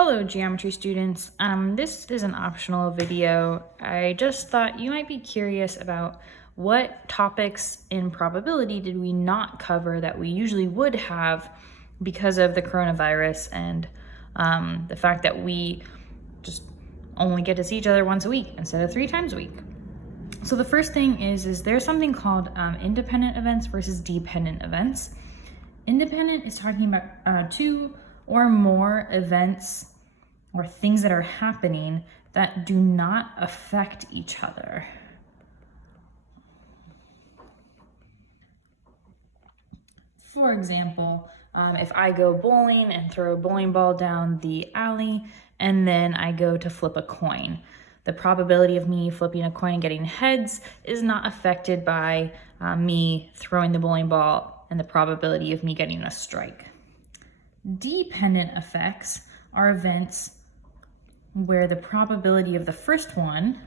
Hello, geometry students. This is an optional video. I just thought you might be curious about what topics in probability did we not cover that we usually would have because of the coronavirus and the fact that we just only get to see each other once a week instead of 3 times a week. So the first thing is there's something called independent events versus dependent events. Independent is talking about two or more events or things that are happening that do not affect each other. For example, if I go bowling and throw a bowling ball down the alley and then I go to flip a coin, the probability of me flipping a coin and getting heads is not affected by me throwing the bowling ball and the probability of me getting a strike. Dependent effects are events where the probability of the first event,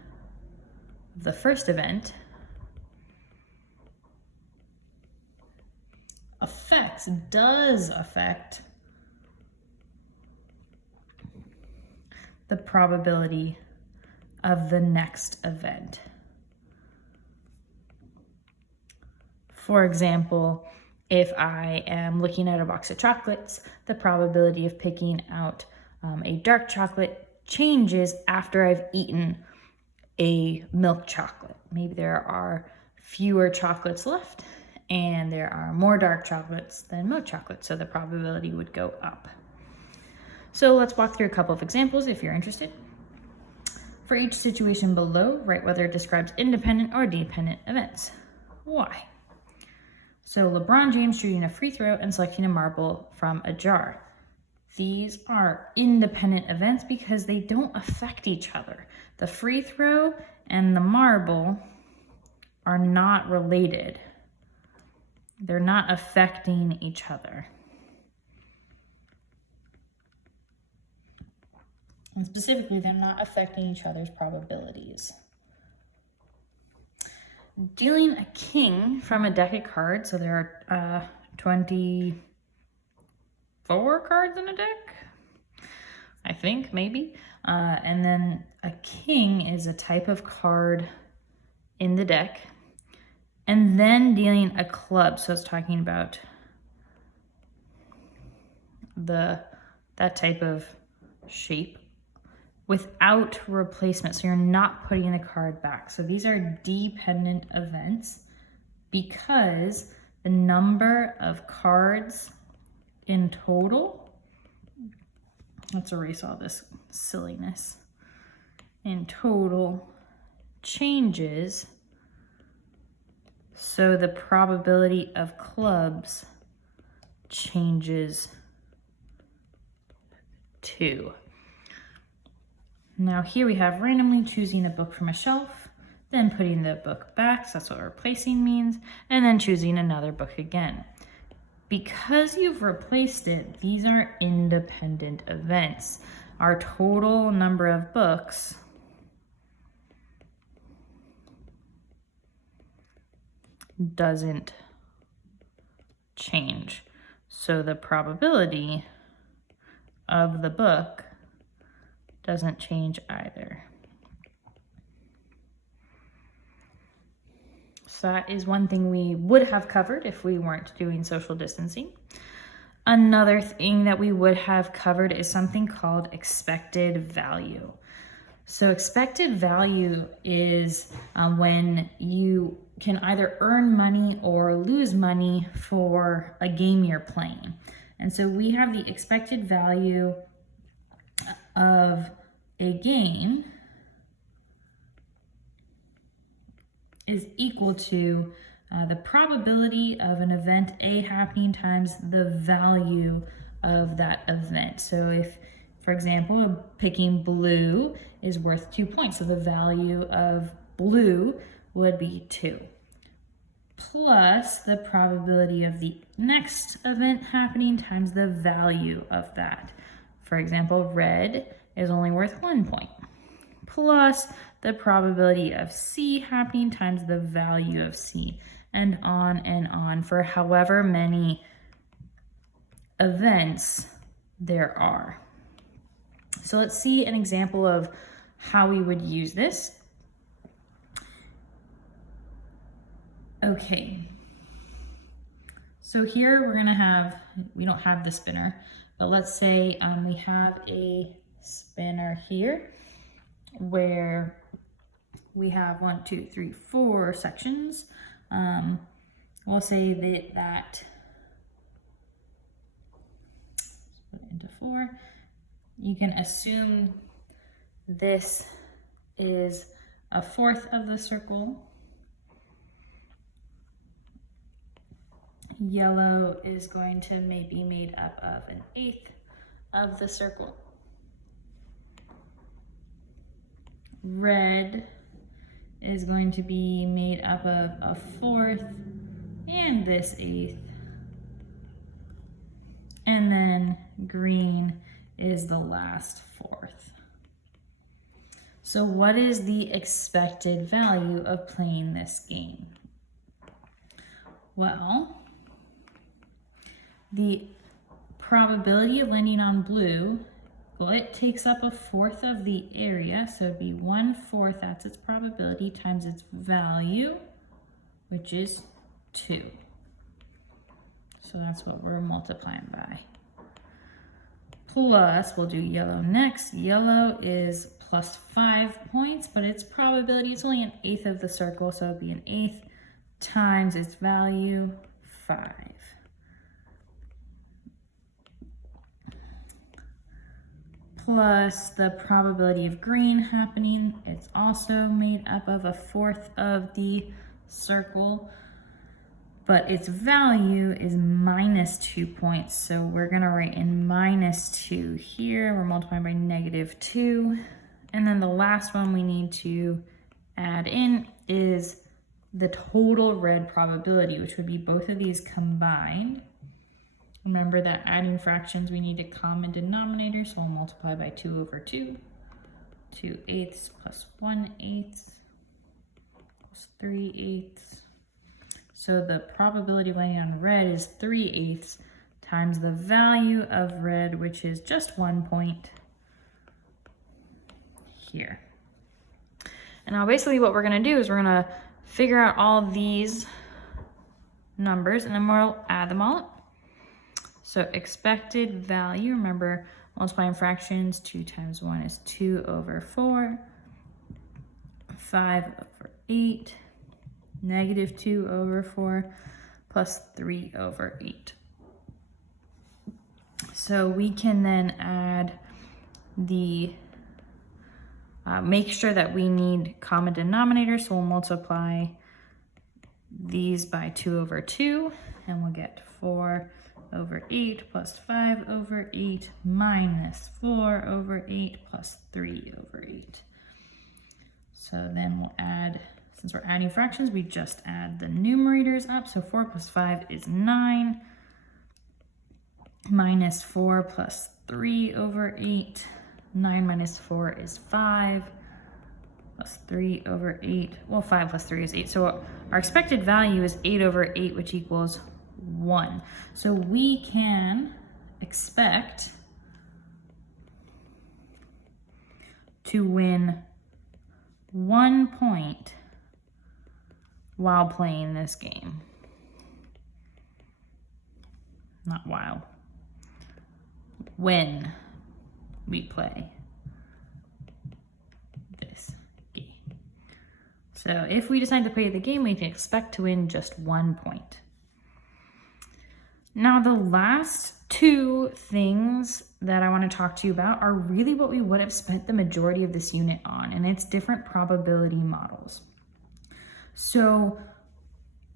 does affect the probability of the next event. For example, if I am looking at a box of chocolates, the probability of picking out a dark chocolate changes after I've eaten a milk chocolate. Maybe there are fewer chocolates left and there are more dark chocolates than milk chocolate, so the probability would go up. So let's walk through a couple of examples if you're interested. For each situation below, write whether it describes independent or dependent events. Why? So LeBron James shooting a free throw and selecting a marble from a jar. These are independent events because they don't affect each other. The free throw and the marble are not related. They're not affecting each other. And specifically, they're not affecting each other's probabilities. Dealing a king from a deck of cards, so there are 24 cards in a deck, I think, maybe. And then a king is a type of card in the deck. And then dealing a club, so it's talking about that type of shape without replacement. So you're not putting the card back. So these are dependent events because the number of cards in total, let's erase all this silliness, in total changes. So the probability of clubs changes too. Now here we have randomly choosing a book from a shelf, then putting the book back, so that's what replacing means, and then choosing another book again. Because you've replaced it, these are independent events. Our total number of books doesn't change. So the probability of the book doesn't change either. So that is one thing we would have covered if we weren't doing social distancing. Another thing that we would have covered is something called expected value. So expected value is when you can either earn money or lose money for a game you're playing. And so we have the expected value of a game is equal to the probability of an event A happening times the value of that event. So if, for example, picking blue is worth 2 points, so the value of blue would be 2, plus the probability of the next event happening times the value of that. For example, red is only worth 1 point, plus the probability of C happening times the value of C, and on for however many events there are. So let's see an example of how we would use this. Okay. So here we're gonna have, we don't have the spinner, but let's say we have a spinner here where we have 1, 2, 3, 4 sections. We'll say that split into 4. You can assume this is a fourth of the circle. Yellow is going to be made up of an eighth of the circle. Red is going to be made up of a fourth and this eighth. And then green is the last fourth. So what is the expected value of playing this game? Well, the probability of landing on blue, well, it takes up a fourth of the area, so it'd be 1/4, that's its probability, times its value, which is 2. So that's what we're multiplying by. Plus, we'll do yellow next. Yellow is plus 5 points, but its probability is only an eighth of the circle, so it'd be an eighth times its value, 5. Plus the probability of green happening, it's also made up of a fourth of the circle, but its value is minus 2 points. So we're gonna write in minus 2 here. We're multiplying by -2. And then the last one we need to add in is the total red probability, which would be both of these combined. Remember that adding fractions, we need a common denominator, so we'll multiply by 2/2. 2/8 plus 1/8 plus 3/8. So the probability of landing on red is 3/8 times the value of red, which is just 1 point here. And now basically what we're gonna do is we're gonna figure out all these numbers and then we'll add them all up. So expected value, remember multiplying fractions, 2 times 1 is 2/4, 5/8, -2/4, plus 3/8. So we can then add the, make sure that we need common denominator, so we'll multiply these by 2/2, and we'll get 4/8 plus 5/8 minus 4/8 plus 3/8. So then we'll add, since we're adding fractions, we just add the numerators up. So 4 plus 5 is 9, minus 4 plus 3/8. 9 minus 4 is 5, plus 3/8. Well, 5 plus 3 is 8. So our expected value is 8/8, which equals 1. So we can expect to win 1 point while playing this game. Not while. When we play this game. So if we decide to play the game, we can expect to win just 1 point. Now, the last 2 things that I want to talk to you about are really what we would have spent the majority of this unit on, and it's different probability models. So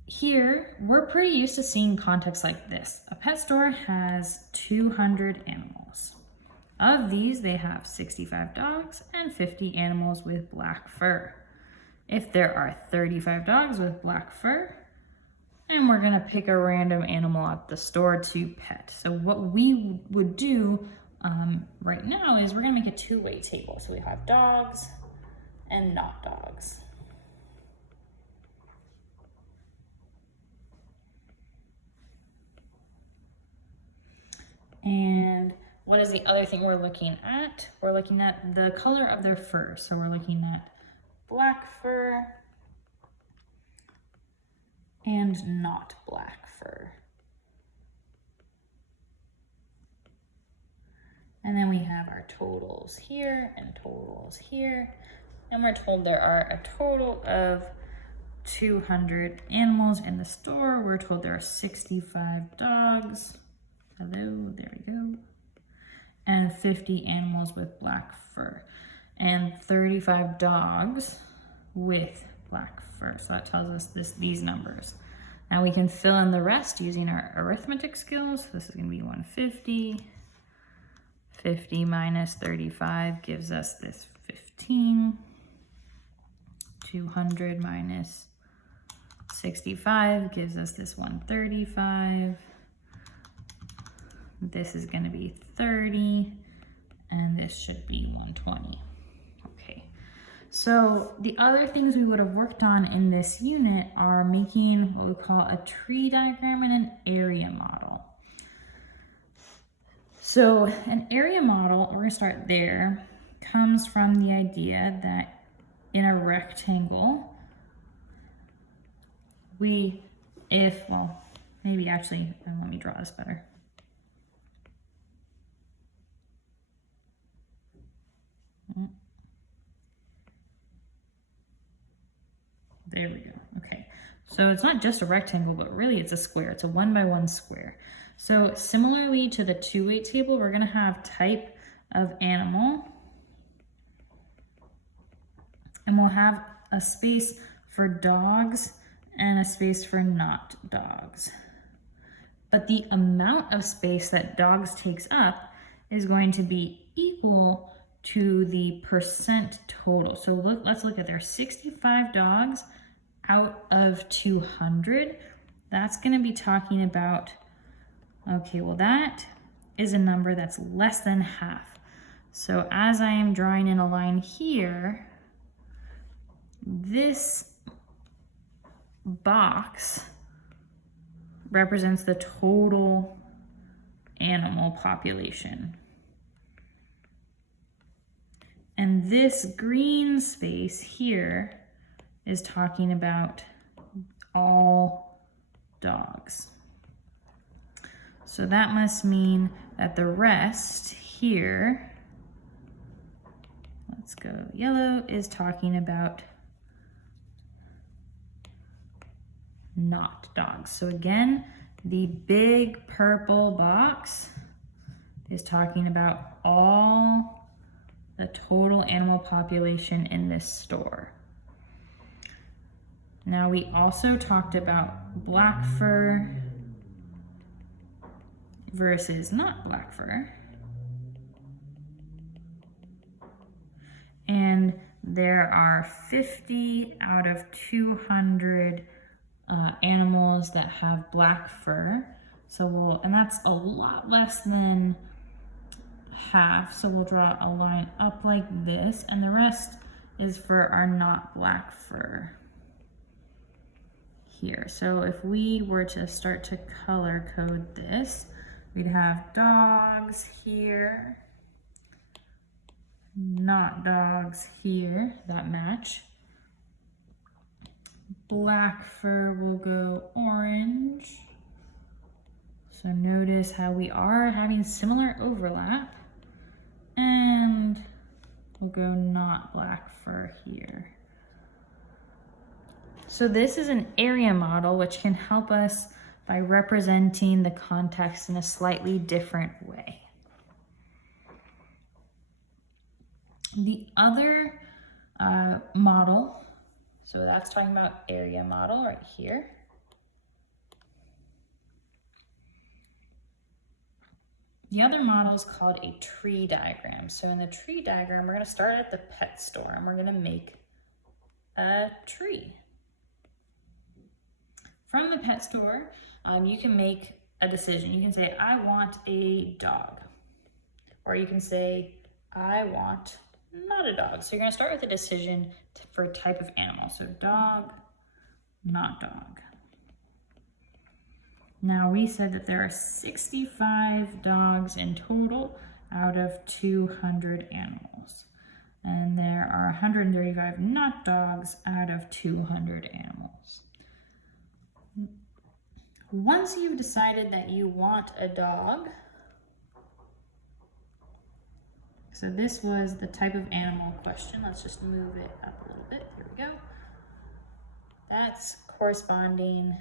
here, we're pretty used to seeing contexts like this. A pet store has 200 animals. Of these, they have 65 dogs and 50 animals with black fur. If there are 35 dogs with black fur, and we're gonna pick a random animal at the store to pet. So what we would do right now is we're gonna make a 2-way table. So we have dogs and not dogs. And what is the other thing we're looking at? We're looking at the color of their fur. So we're looking at black fur and not black fur. And then we have our totals here and totals here. And we're told there are a total of 200 animals in the store. We're told there are 65 dogs. Hello, there we go. And 50 animals with black fur. And 35 dogs with black fur. So that tells us these numbers. Now we can fill in the rest using our arithmetic skills. This is going to be 150. 50 minus 35 gives us this 15. 200 minus 65 gives us this 135. This is going to be 30, and this should be 120. Okay, so the other things we would have worked on in this unit are making what we call a tree diagram and an area model. So an area model, we're going to start there, comes from the idea that in a rectangle, maybe actually, let me draw this better. There we go. Okay, so it's not just a rectangle, but really it's a square. It's a 1 by 1 square. So similarly to the 2-weight table, we're going to have type of animal, and we'll have a space for dogs and a space for not dogs. But the amount of space that dogs takes up is going to be equal to the percent total. So let's look at there. 65 dogs out of 200. That's going to be talking about, okay, well that is a number that's less than half. So as I am drawing in a line here, this box represents the total animal population. And this green space here is talking about all dogs. So that must mean that the rest here, let's go yellow, is talking about not dogs. So again, the big purple box is talking about all the total animal population in this store. Now we also talked about black fur versus not black fur. And there are 50 out of 200 animals that have black fur. So and that's a lot less than half. So we'll draw a line up like this, and the rest is for our not black fur here. So if we were to start to color code this, we'd have dogs here, not dogs here, that match. Black fur will go orange. So notice how we are having similar overlap. And we'll go not black fur here. So this is an area model which can help us by representing the context in a slightly different way. The other model, so that's talking about area model right here. The other model is called a tree diagram. So in the tree diagram, we're going to start at the pet store and we're going to make a tree. From the pet store, you can make a decision. You can say, I want a dog. Or you can say, I want not a dog. So you're going to start with a decision for type of animal. So dog, not dog. Now we said that there are 65 dogs in total out of 200 animals. And there are 135 not dogs out of 200 animals. Once you've decided that you want a dog, so this was the type of animal question. Let's just move it up a little bit. Here we go. That's corresponding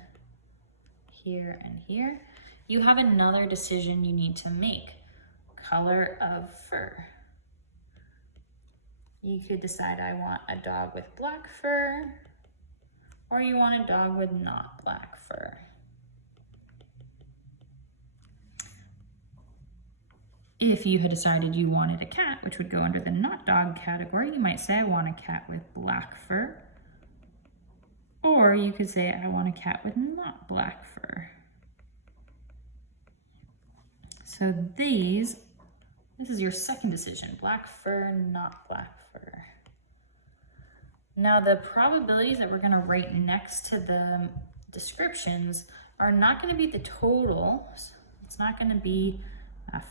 here and here. You have another decision you need to make. Color of fur. You could decide I want a dog with black fur, or you want a dog with not black fur. If you had decided you wanted a cat, which would go under the not dog category, you might say I want a cat with black fur. Or you could say I want a cat with not black fur. So this is your second decision, black fur, not black fur. Now the probabilities that we're gonna write next to the descriptions are not gonna be the total. It's not gonna be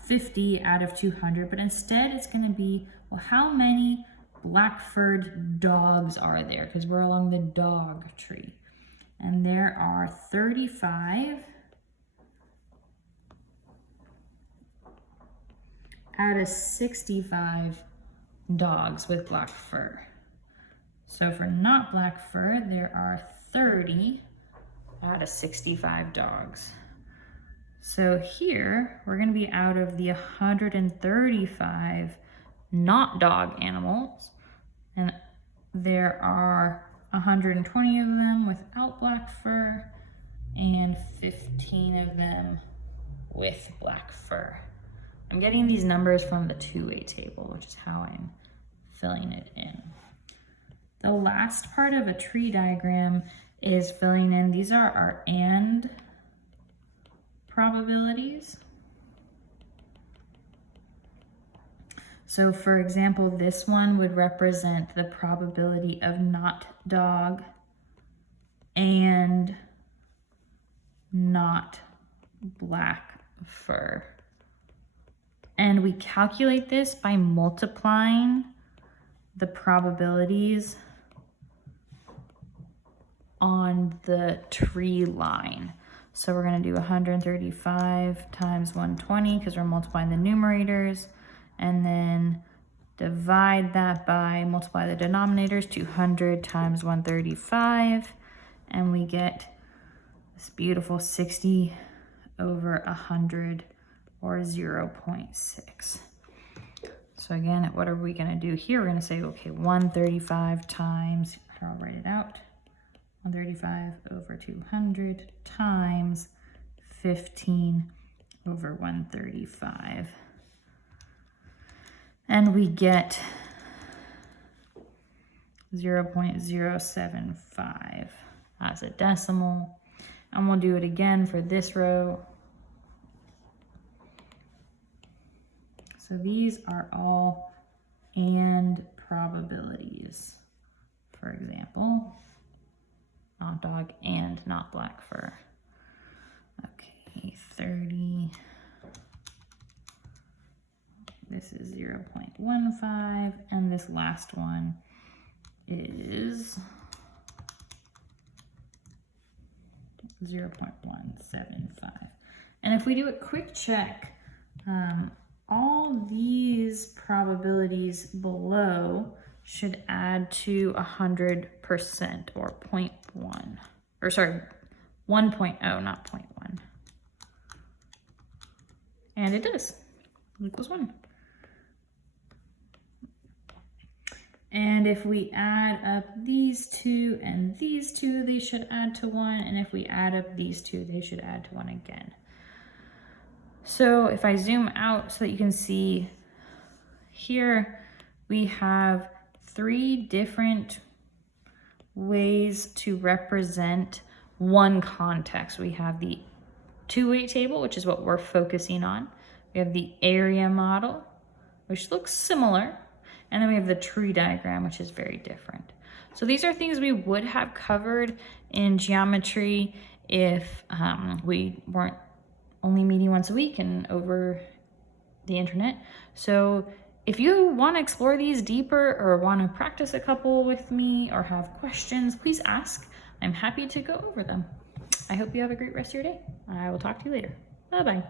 50 out of 200, but instead it's gonna be, well, how many black-furred dogs are there? Because we're along the dog tree. And there are 35 out of 65 dogs with black fur. So for not black fur, there are 30 out of 65 dogs. So here, we're gonna be out of the 135 not dog animals, and there are 120 of them without black fur and 15 of them with black fur. I'm getting these numbers from the two-way table, which is how I'm filling it in. The last part of a tree diagram is filling in, these are our and probabilities. So for example, this one would represent the probability of not dog and not black fur. And we calculate this by multiplying the probabilities on the tree line. So we're gonna do 135 times 120 because we're multiplying the numerators, and then divide that by, multiply the denominators, 200 times 135, and we get this beautiful 60 over 100, or 0.6. So again, what are we gonna do here? We're gonna say, okay, 135 times, I'll write it out, 135 over 200 times 15 over 135. And we get 0.075 as a decimal. And we'll do it again for this row. So these are all and probabilities. For example, not dog and not black fur. Okay, 30. This is 0.15, and this last one is 0.175. And if we do a quick check, all these probabilities below should add to 100%, or 0.1, or sorry, 1.0, not 0.1. And it does, equals 1. And if we add up these two and these two, they should add to 1. And if we add up these two, they should add to 1 again. So if I zoom out so that you can see here, we have 3 different ways to represent one context. We have the two-way table, which is what we're focusing on. We have the area model, which looks similar. And then we have the tree diagram, which is very different. So these are things we would have covered in geometry if we weren't only meeting once a week and over the internet. So if you want to explore these deeper or want to practice a couple with me or have questions, please ask. I'm happy to go over them. I hope you have a great rest of your day. I will talk to you later. Bye-bye.